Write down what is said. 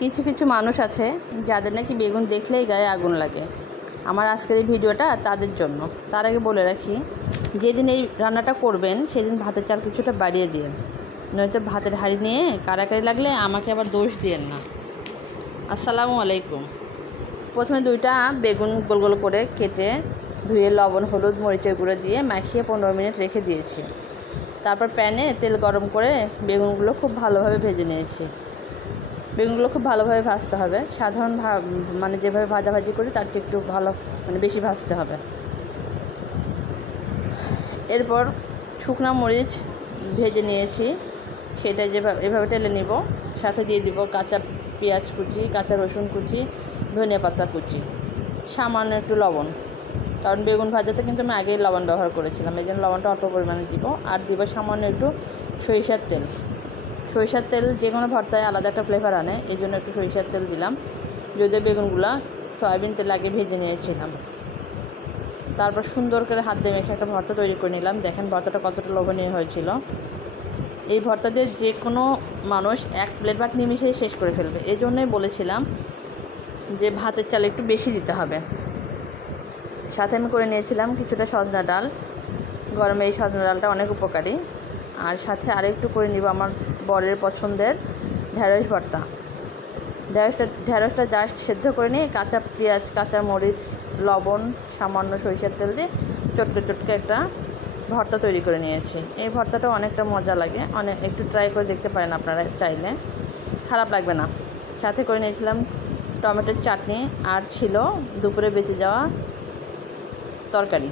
কিছু কিছু মানুষ আছে যাদের নাকি বেগুন দেখলেই গায়ে আগুন লাগে। আমার আজকের এই ভিডিওটা তাদের জন্য। তার আগে বলে রাখি, যেদিন এই রান্নাটা করবেন সেদিন ভাতের চাল কিছুটা বাড়িয়ে দিন, নয়তো ভাতের হাঁড়ি নিয়ে কাড়াকাড়ি লাগলে আমাকে আবার দোষ দিয়েন না। আসসালামু আলাইকুম। প্রথমে 2টা বেগুন গোল গোল করে কেটে ধুয়ে লবণ, হলুদ, মরিচের গুঁড়ো দিয়ে মাখিয়ে 15 মিনিট রেখে দিয়েছি। তারপর প্যানে তেল গরম করে বেগুনগুলো খুব ভালোভাবে ভেজে নিয়েছি। বেগুনগুলো খুব ভালোভাবে ভাজতে হবে। সাধারণ যেভাবে ভাজাভাজি করি তার চেয়ে একটু বেশি ভাজতে হবে। এরপর শুকনো মরিচ ভেজে নিয়েছি, সেটা এভাবে টেলে নিব। সাথে দিয়ে দিব কাঁচা পেঁয়াজ কুচি, কাঁচা রসুন কুচি, ধনিয়া পাতা কুচি, সামান্য একটু লবণ, কারণ বেগুন ভাজাতে কিন্তু আমি আগেই লবণ ব্যবহার করেছিলাম, এই জন্য লবণটা অল্প পরিমাণে দিব। আর দিব সামান্য একটু সরিষার তেল। সরিষার তেল যে কোনো ভর্তায় আলাদা একটা ফ্লেভার আনে, এই জন্য একটু সরিষার তেল দিলাম। যদিও বেগুনগুলো সয়াবিন তেল আগে ভেজে নিয়েছিলাম। তারপর সুন্দর করে হাত দিয়ে মেখে একটা ভর্তা তৈরি করে নিলাম। দেখেন ভর্তাটা কতটা লোভনীয় হয়েছিল। এই ভর্তা দিয়ে যে কোনো মানুষ 1 প্লেট ভাত নিমিশেই শেষ করে ফেলবে। এই জন্যই বলেছিলাম যে ভাতের চাল একটু বেশি দিতে হবে। সাথে আমি করে নিয়েছিলাম কিছুটা সজনা ডাল। গরমে এই সজনা ডালটা অনেক উপকারী। আর সাথে আরেকটু করে নিব আমার বরের পছন্দের ঢেঁড়স ভর্তা। ঢেঁড়সটা জাস্ট সেদ্ধ করে নিয়ে কাঁচা পেঁয়াজ, কাঁচা মরিচ, লবণ, সামান্য সরিষার তেল দিয়ে চটকে একটা ভর্তা তৈরি করে নিয়েছি। এই ভর্তাটা অনেকটা মজা লাগে, একটু ট্রাই করে দেখতে পারেন আপনারা চাইলে, খারাপ লাগবে না। সাথে করে নিয়েছিলাম টমেটোর চাটনি, আর ছিল দুপুরে বেঁচে যাওয়া তরকারি।